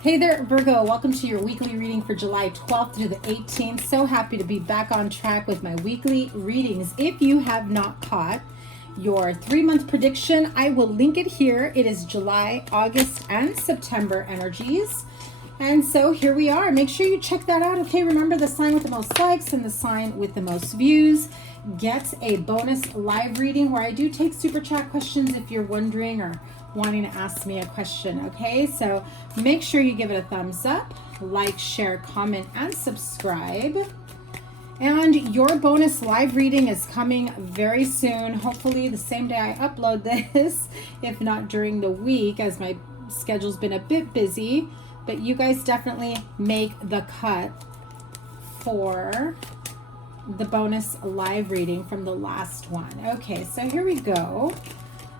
Hey there, Virgo. Welcome to your weekly reading for July 12th through the 18th. So happy to be back on track with my weekly readings. If you have not caught your 3-month prediction, I will link it here. It is July, August, and September energies. And so here we are. Make sure you check that out. Okay, remember the sign with the most likes and the sign with the most views gets a bonus live reading where I do take super chat questions if you're wondering or wanting to ask me a question. Okay, so make sure you give it a thumbs up, like, share, comment, and subscribe. And your bonus live reading is coming very soon, hopefully the same day I upload this, if not during the week, as my schedule's been a bit busy. But you guys definitely make the cut for the bonus live reading from the last one. Okay, so here we go.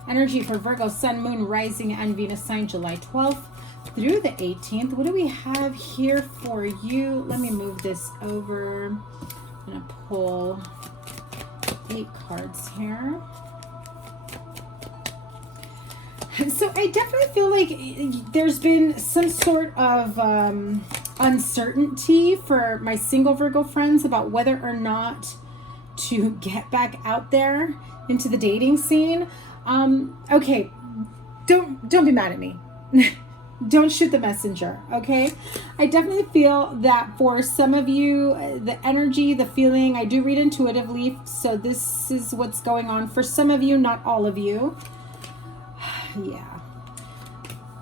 Energy for Virgo, Sun, Moon, Rising, and Venus sign, July 12th through the 18th. What do we have here for you? Let me move this over. I'm going to pull 8 cards here. So I definitely feel like there's been some sort of uncertainty for my single Virgo friends about whether or not to get back out there into the dating scene. Okay, don't be mad at me. Don't shoot the messenger, okay? I definitely feel that for some of you, the energy, the feeling, I do read intuitively, so this is what's going on. For some of you, not all of you. Yeah.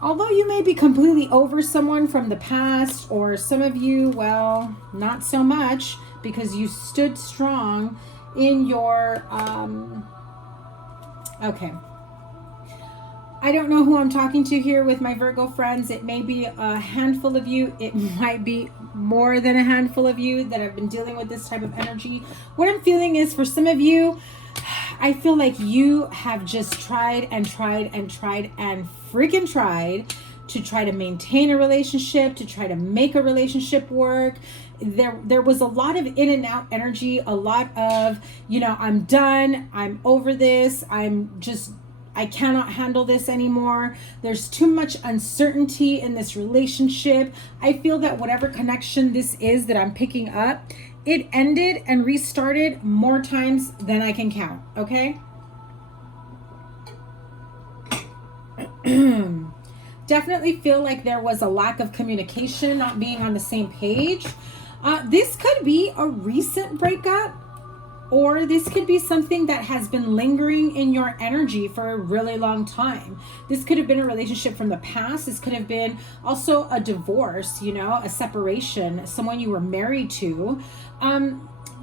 Although you may be completely over someone from the past, or some of you, well, not so much, because you stood strong in your, okay. I don't know who I'm talking to here with my Virgo friends. It may be a handful of you. It might be more than a handful of you that have been dealing with this type of energy. What I'm feeling is for some of you, I feel like you have just tried and tried and tried and freaking tried to try to maintain a relationship, to try to make a relationship work. There was a lot of in and out energy, a lot of, you know, I'm done, I'm over this, I cannot handle this anymore. There's too much uncertainty in this relationship. I feel that whatever connection this is that I'm picking up, it ended and restarted more times than I can count, okay? Definitely feel like there was a lack of communication, not being on the same page. This could be a recent breakup, or this could be something that has been lingering in your energy for a really long time. This could have been a relationship from the past. This could have been also a divorce, you know, a separation, someone you were married to.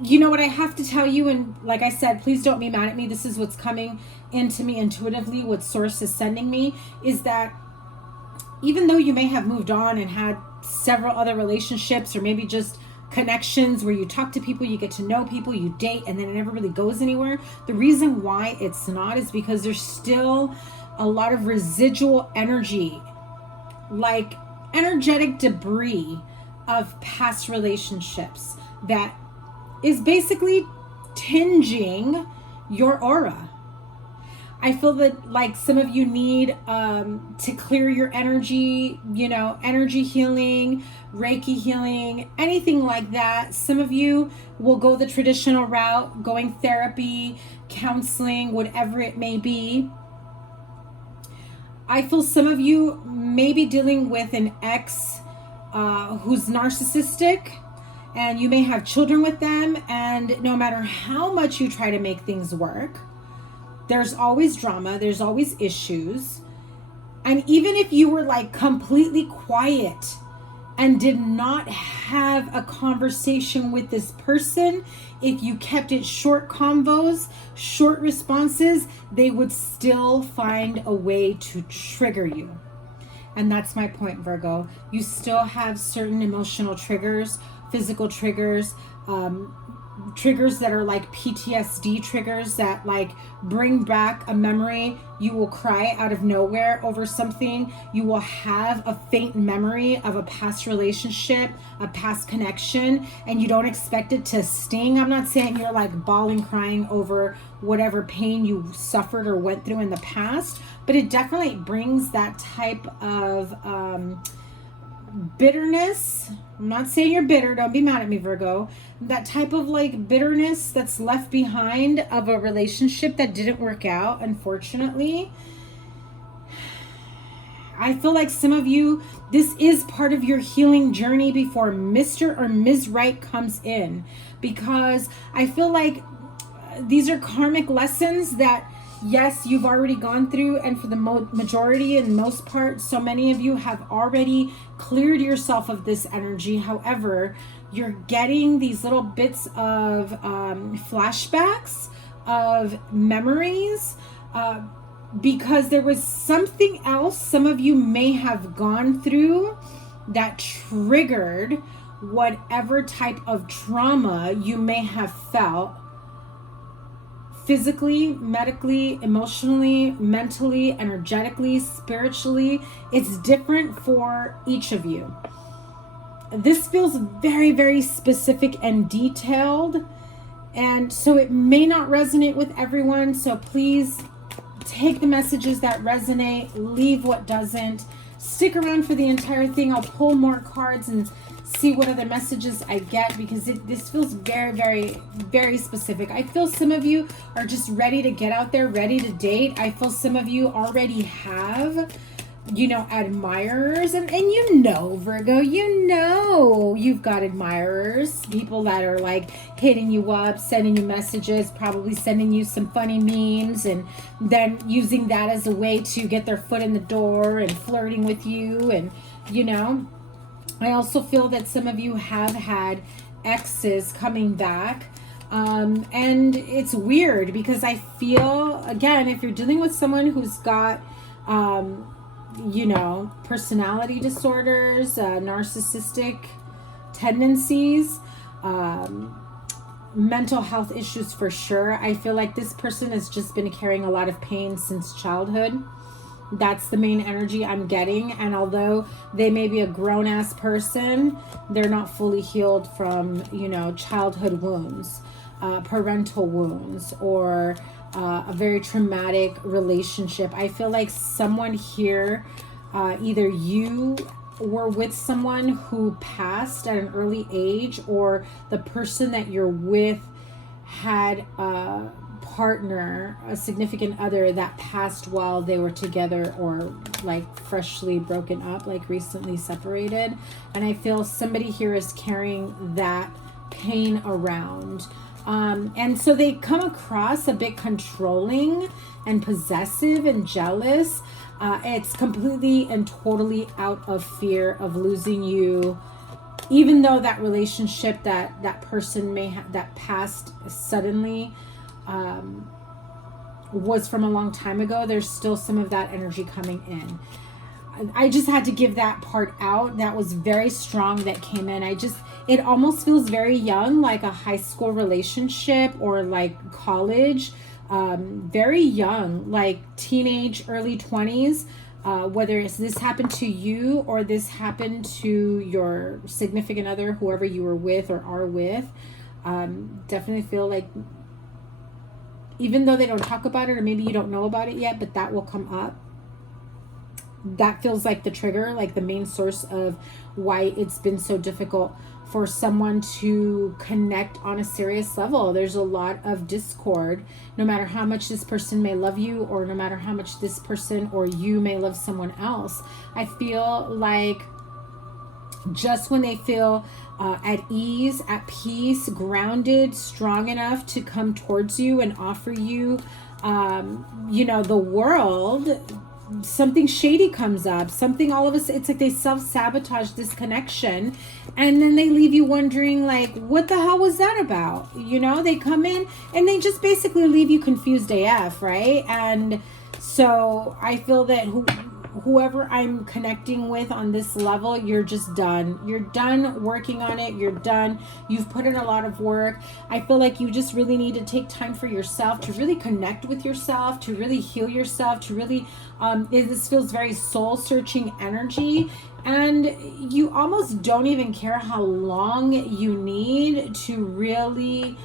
You know what I have to tell you, and like I said, please don't be mad at me. This is what's coming into me intuitively, what source is sending me, is that even though you may have moved on and had several other relationships, or maybe just connections where you talk to people, you get to know people, you date, and then it never really goes anywhere. The reason why it's not is because there's still a lot of residual energy, like energetic debris of past relationships that is basically tinging your aura. I feel that like some of you need to clear your energy, you know, energy healing, Reiki healing, anything like that. Some of you will go the traditional route, going therapy, counseling, whatever it may be. I feel some of you may be dealing with an ex who's narcissistic, and you may have children with them, and no matter how much you try to make things work, there's always drama, there's always issues. And even if you were like completely quiet and did not have a conversation with this person, if you kept it short convos, short responses, they would still find a way to trigger you. And that's my point, Virgo. You still have certain emotional triggers, physical triggers, triggers that are like PTSD triggers that like bring back a memory. You will cry out of nowhere over something. You will have a faint memory of a past relationship, a past connection, and you don't expect it to sting. I'm not saying you're like bawling, crying over whatever pain you suffered or went through in the past, but it definitely brings that type of bitterness. I'm not saying you're bitter. Don't be mad at me, Virgo. That type of like bitterness that's left behind of a relationship that didn't work out, unfortunately. I feel like some of you, this is part of your healing journey before Mr. or Ms. Right comes in. Because I feel like these are karmic lessons that, yes, you've already gone through. And for the majority and most part, so many of you have already cleared yourself of this energy. However, you're getting these little bits of flashbacks of memories, because there was something else some of you may have gone through that triggered whatever type of trauma you may have felt physically, medically, emotionally, mentally, energetically, spiritually. It's different for each of you. This feels very, very specific and detailed, and so it may not resonate with everyone. So please take the messages that resonate, leave what doesn't. Stick around for the entire thing. I'll pull more cards and see what other messages I get, because this feels very, very, very specific. I feel some of you are just ready to get out there, ready to date. I feel some of you already have, you know, admirers. And you know, Virgo, you know you've got admirers. People that are like hitting you up, sending you messages, probably sending you some funny memes, and then using that as a way to get their foot in the door and flirting with you. And, you know, I also feel that some of you have had exes coming back. And it's weird because I feel, again, if you're dealing with someone who's got, you know, personality disorders, narcissistic tendencies, mental health issues for sure. I feel like this person has just been carrying a lot of pain since childhood. That's the main energy I'm getting. And although they may be a grown-ass person, they're not fully healed from, you know, childhood wounds, parental wounds, or a very traumatic relationship. I feel like someone here, either you were with someone who passed at an early age, or the person that you're with had a partner, a significant other that passed while they were together, or like freshly broken up, like recently separated. And I feel somebody here is carrying that pain around. And so they come across a bit controlling and possessive and jealous. It's completely and totally out of fear of losing you. Even though that relationship that person may have, that passed suddenly, was from a long time ago, there's still some of that energy coming in. I just had to give that part out. That was very strong that came in. It almost feels very young, like a high school relationship or like college, very young, like teenage, early 20s, whether it's this happened to you or this happened to your significant other, whoever you were with or are with. Definitely feel like, even though they don't talk about it, or maybe you don't know about it yet, but that will come up. That feels like the trigger, like the main source of why it's been so difficult for someone to connect on a serious level. There's a lot of discord, no matter how much this person may love you, or no matter how much this person or you may love someone else. I feel like just when they feel at ease, at peace, grounded, strong enough to come towards you and offer you, you know, the world, something shady comes up, something, all of us, it's like they self-sabotage this connection, and then they leave you wondering, like, what the hell was that about? You know, they come in and they just basically leave you confused AF, right? And so I feel that whoever I'm connecting with on this level, you're just done. You're done working on it. You're done. You've put in a lot of work. I feel like you just really need to take time for yourself, to really connect with yourself, to really heal yourself, to really, this feels very soul-searching energy. And you almost don't even care how long you need to really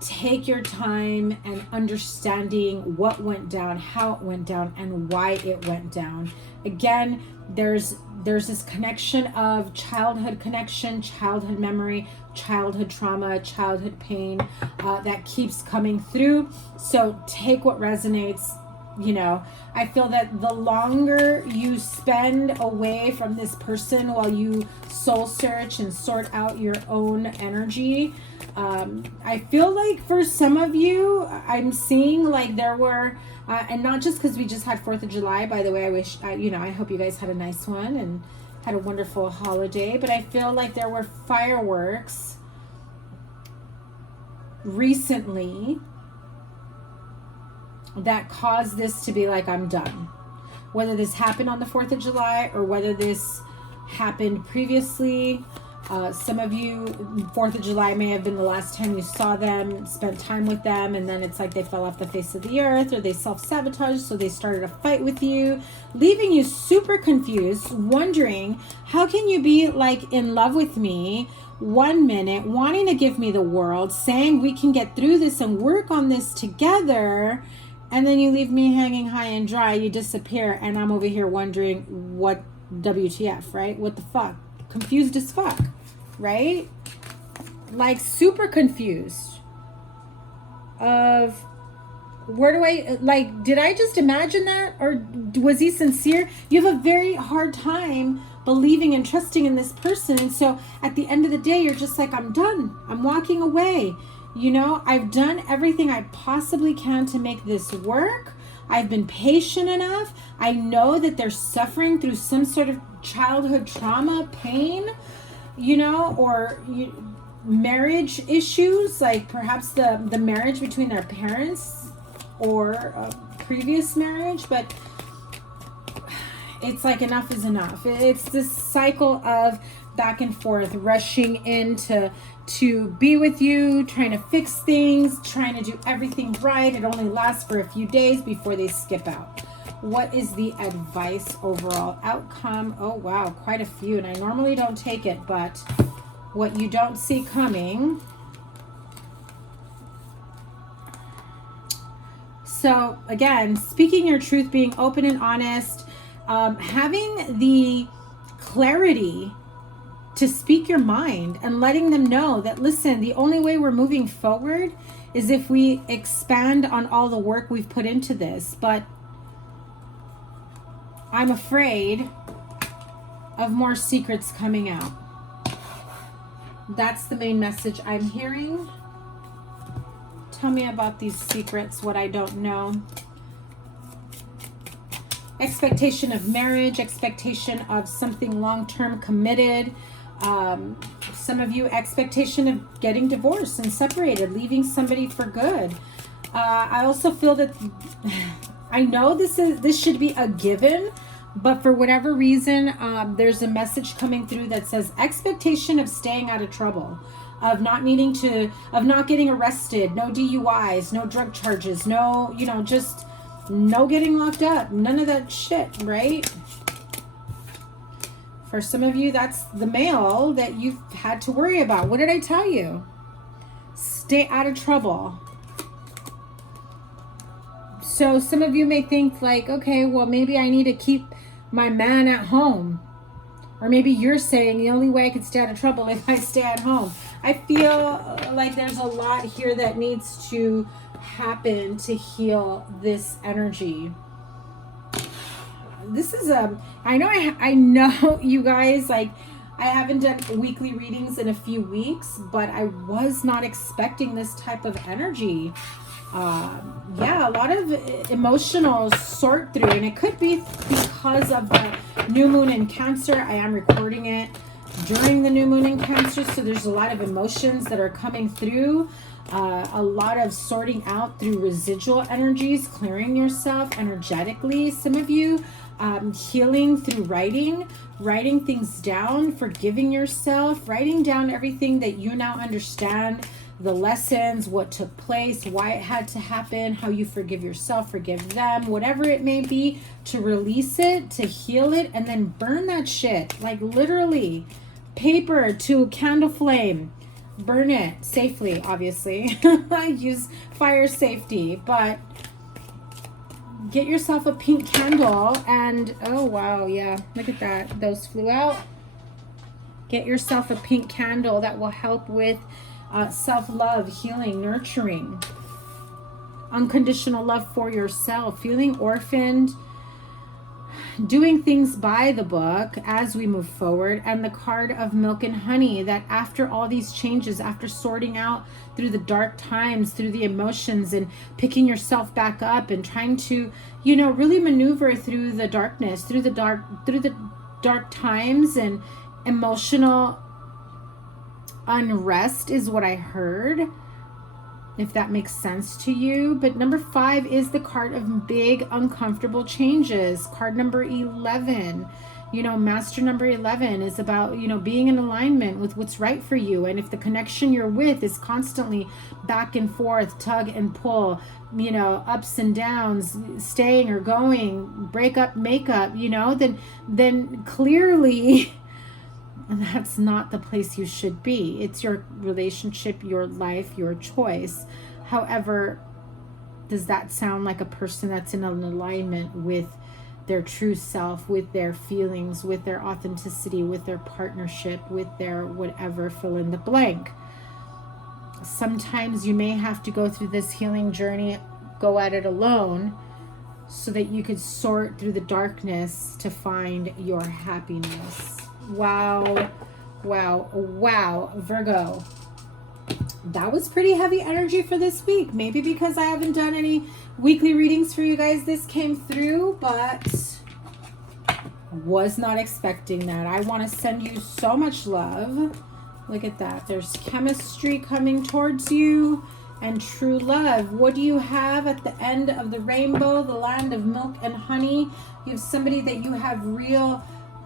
take your time and understanding what went down, how it went down, and why it went down. Again, there's There's this connection of childhood connection, childhood memory, childhood trauma, childhood pain that keeps coming through. So take what resonates. You know, I feel that the longer you spend away from this person while you soul search and sort out your own energy, I feel like for some of you, I'm seeing like there were, and not just because we just had 4th of July, by the way, I wish, you know, I hope you guys had a nice one and had a wonderful holiday, but I feel like there were fireworks recently that caused this to be like, I'm done. Whether this happened on the 4th of July or whether this happened previously. Some of you, 4th of July may have been the last time you saw them, spent time with them, and then it's like they fell off the face of the earth, or they self-sabotaged, so they started a fight with you, leaving you super confused, wondering, how can you be like in love with me 1 minute, wanting to give me the world, saying we can get through this and work on this together, and then you leave me hanging high and dry, you disappear, and I'm over here wondering what WTF, right? What the fuck? Confused as fuck, right? Like super confused of where do I, like, did I just imagine that? Or was he sincere? You have a very hard time believing and trusting in this person. And so at the end of the day, you're just like, I'm done. I'm walking away. You know, I've done everything I possibly can to make this work. I've been patient enough. I know that they're suffering through some sort of childhood trauma, pain, you know, or marriage issues, like perhaps the marriage between their parents or a previous marriage. But it's like enough is enough. It's this cycle of back and forth, rushing in to be with you, trying to fix things, trying to do everything right. It only lasts for a few days before they skip out. What is the advice overall outcome? Oh, wow, quite a few. And I normally don't take it, but what you don't see coming. So again, speaking your truth, being open and honest, having the clarity to speak your mind and letting them know that, listen, the only way we're moving forward is if we expand on all the work we've put into this. But I'm afraid of more secrets coming out. That's the main message I'm hearing. Tell me about these secrets, what I don't know. Expectation of marriage, expectation of something long-term committed. Some of you, expectation of getting divorced and separated, leaving somebody for good. I also feel that I know this should be a given, but for whatever reason, there's a message coming through that says expectation of staying out of trouble, of not getting arrested, no DUIs, no drug charges, no, you know, just no getting locked up, none of that shit, right? For some of you, that's the mail that you've had to worry about. What did I tell you? Stay out of trouble. So some of you may think like, okay, well, maybe I need to keep my man at home. Or maybe you're saying the only way I could stay out of trouble is if I stay at home. I feel like there's a lot here that needs to happen to heal this energy. This is I know you guys, like, I haven't done weekly readings in a few weeks, but I was not expecting this type of energy. Yeah, a lot of emotional sort through, and it could be because of the new moon in Cancer. I am recording it during the new moon in Cancer, so there's a lot of emotions that are coming through. A lot of sorting out through residual energies, clearing yourself energetically. Some of you healing through writing things down, forgiving yourself, writing down everything that you now understand, the lessons, what took place, why it had to happen, how you forgive yourself, forgive them, whatever it may be, to release it, to heal it, and then burn that shit. Like literally, paper to candle flame. Burn it safely, obviously. I use fire safety, but get yourself a pink candle and, oh wow, yeah, look at that. Those flew out. Get yourself a pink candle that will help with self-love, healing, nurturing, unconditional love for yourself, feeling orphaned, doing things by the book as we move forward. And the card of milk and honey, that after all these changes, after sorting out through the dark times, through the emotions, and picking yourself back up and trying to, you know, really maneuver through the darkness, through the dark times and emotional unrest is what I heard, if that makes sense to you. But number 5 is the card of big uncomfortable changes. Card number 11, you know, master number 11 is about, you know, being in alignment with what's right for you. And if the connection you're with is constantly back and forth, tug and pull, you know, ups and downs, staying or going, break up, make up, you know, then clearly that's not the place you should be. It's your relationship, your life, your choice. However, does that sound like a person that's in an alignment with their true self, with their feelings, with their authenticity, with their partnership, with their whatever, fill in the blank? Sometimes you may have to go through this healing journey, go at it alone, so that you could sort through the darkness to find your happiness. Wow, wow, wow, Virgo. That was pretty heavy energy for this week. Maybe because I haven't done any weekly readings for you guys, this came through, but was not expecting that. I want to send you so much love. Look at that. There's chemistry coming towards you and true love. What do you have at the end of the rainbow, the land of milk and honey? You have somebody that you have real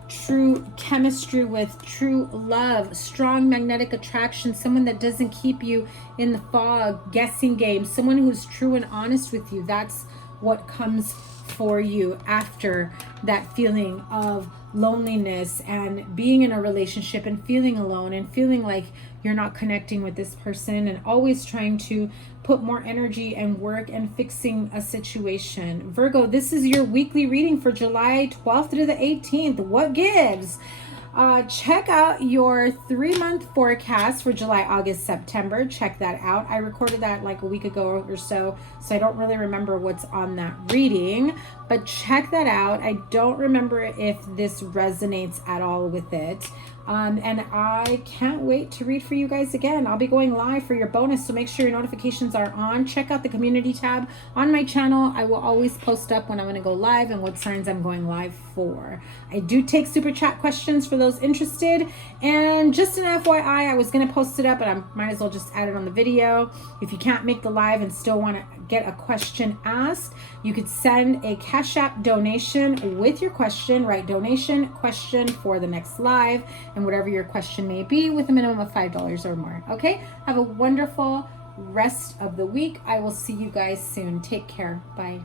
true chemistry with, true love, strong magnetic attraction, someone that doesn't keep you in the fog, guessing game, someone who's true and honest with you. That's what comes for you after that feeling of loneliness and being in a relationship and feeling alone and feeling like you're not connecting with this person and always trying to put more energy and work and fixing a situation. Virgo, this is your weekly reading for July 12th through the 18th. What gives? Check out your 3-month forecast for July, August, September. Check that out. I recorded that like a week ago or so I don't really remember what's on that reading, but check that out. I don't remember if this resonates at all with it. And I can't wait to read for you guys again. I'll be going live for your bonus, so make sure your notifications are on. Check out the community tab on my channel. I will always post up when I'm going to go live and what signs I'm going live for. I do take super chat questions for those interested. And just an FYI, I was going to post it up, but I might as well just add it on the video. If you can't make the live and still want to get a question asked, you could send a Cash App donation with your question. Write donation question for the next live, and whatever your question may be, with a minimum of $5 or more. Okay, have a wonderful rest of the week. I will see you guys soon. Take care. Bye.